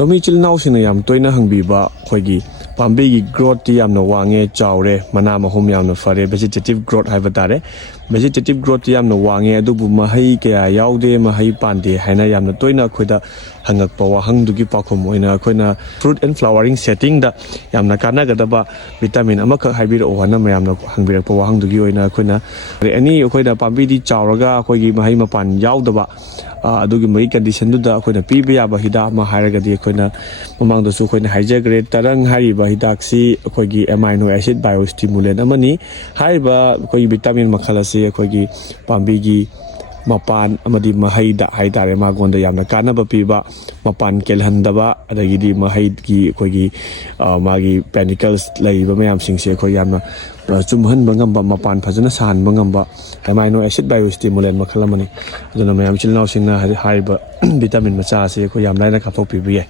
ꯂꯧꯃꯤ ꯏꯆꯤꯜ ꯏꯅꯥꯎꯁꯤꯡꯅ ꯌꯥꯝ ꯇꯣꯏꯅ ꯍꯪꯕꯤꯕ ꯑꯩꯈꯣꯏꯒꯤ ꯄꯥꯝꯕꯤꯒꯤ ꯒ꯭ꯔꯣꯠꯇꯤ ꯌꯥꯝꯅ ꯋꯥꯡꯉꯦ ꯆꯥꯎꯔꯦ ꯃꯅꯥ ꯃꯍꯨꯝ ꯌꯥꯝꯅ ꯐꯔꯦ ꯚꯦꯖꯤꯇꯦꯇꯤꯚ ꯒ꯭ꯔꯣꯠ ꯍꯥꯏꯕ ꯇꯥꯔꯦ ꯚꯦꯖꯤꯇꯦꯇꯤꯚ ꯒ꯭ꯔꯣꯠꯇꯤ ꯌꯥꯝꯅ ꯋꯥꯡꯉꯦ ꯑꯗꯨꯕꯨ ꯃꯍꯩ ꯀꯌꯥ ꯌꯥꯎꯗꯦ ꯃꯍꯩ ꯄꯥꯟꯗꯦ ꯍꯥꯏꯅ ꯌꯥꯝꯅ ꯇꯣꯏꯅ ꯑꯩꯈꯣꯏꯗ ꯍꯪꯉꯛꯄ ꯋꯥꯍꯪꯗꯨꯒꯤ ꯄꯥꯎꯈꯨꯝ ꯑꯣꯏꯅ ꯑꯩꯈꯣꯏꯅ ꯐ꯭ꯔꯨꯠ ꯑꯦꯟ ꯐ꯭ꯂꯥꯋꯔꯤꯡ ꯁꯦꯠꯇꯤꯡꯗ ꯌꯥꯝꯅ ꯀꯥꯟꯅꯒꯗꯕ ꯚꯤꯇꯥꯃꯤꯟ ꯑꯃꯈꯛ ꯍꯥꯏꯕꯤꯔꯛꯎ ꯍꯥꯏꯅ ꯃꯌꯥꯝꯅ ꯍꯪꯕꯤꯔꯛꯄ ꯋꯥꯍꯪꯗꯨꯒꯤ ꯑꯣꯏꯅ ꯑꯩꯈꯣꯏꯅ ꯑꯦꯅꯤ ꯑꯩꯈꯣꯏꯅ ꯄꯥꯝꯕꯤꯗꯤ ꯆꯥꯎꯔꯒ ꯑꯩꯈꯣꯏꯒꯤ ꯃꯍꯩ ꯃꯄꯥꯟ ꯌꯥꯎꯗꯕ ꯑꯗꯨꯒꯨꯝꯕꯒꯤ ꯀꯟꯗꯤꯁꯟꯗꯨꯗ ꯑꯩꯈꯣꯏꯅ ꯄꯤꯕ ꯌꯥꯕ ꯍꯤꯗꯥꯛ ꯑꯃ ꯍꯥꯏꯔꯒꯗꯤ ꯑꯩꯈꯣꯏꯅ ꯃꯃꯥꯡꯗꯁꯨ ꯑꯩꯈꯣꯏꯅ ꯍꯥꯏꯖꯈ꯭ꯔꯦ ꯇꯔꯪ ꯍꯥꯏꯔꯤꯕ ꯍꯤꯗꯥꯛꯁꯤ ꯑꯩꯈꯣꯏꯒꯤ ꯑꯦꯃꯥꯏꯅꯣ ꯑꯦꯁꯤꯠ ꯕꯥꯏꯑꯣꯁꯇꯤꯃꯨꯂꯦꯟꯠ ꯑꯃꯅꯤ ꯍꯥꯏꯔꯤꯕ ꯑꯩꯈꯣꯏꯒꯤ ꯚꯤꯇꯥꯃꯤꯟ ꯃꯈꯜ ꯑꯁꯤ ꯑꯩꯈꯣꯏꯒꯤ ꯄꯥꯝꯕꯤꯒꯤ ꯃꯄꯥꯟ ꯑꯃꯗꯤ ꯃꯍꯩꯗ ꯍꯥꯏꯇꯥꯔꯦ ꯃꯉꯣꯟꯗ ꯌꯥꯝꯅ ꯀꯥꯟꯅꯕ ꯄꯤꯕ ꯃꯄꯥꯟ ꯀꯦꯜꯍꯟꯗꯕ ꯑꯗꯒꯤꯗꯤ ꯃꯍꯩꯒꯤ ꯑꯩꯈꯣꯏꯒꯤ ꯃꯥꯒꯤ ꯄꯦꯅꯤꯀꯜꯁ ꯂꯩꯔꯤꯕ ꯃꯌꯥꯝꯁꯤꯡꯁꯦ ꯑꯩꯈꯣꯏ ꯌꯥꯝꯅ ꯆꯨꯝꯍꯟꯕ ꯉꯝꯕ ꯃꯄꯥꯟ ꯐꯖꯅ ꯁꯥꯍꯟꯕ ꯉꯝꯕ ꯑꯦꯃꯥꯏꯅꯣ ꯑꯦꯁꯤꯠ ꯕꯥꯏꯑꯣꯁꯇꯤꯃꯨꯂꯦꯟꯠ ꯃꯈꯜ ꯑꯃꯅꯤ ꯑꯗꯨꯅ ꯃꯌꯥꯝ ꯏꯆꯤꯜ ꯏꯅꯥꯎꯁꯤꯡꯅ ꯍꯥꯏꯔꯤꯕ ꯚꯤꯇꯥꯃꯤꯟ ꯃꯆꯥ ꯑꯁꯤ ꯑꯩꯈꯣꯏ ꯌꯥꯝ ꯂꯥꯏꯅ ꯀꯥꯞꯊꯣꯛꯄꯤꯕ ꯌꯥꯏ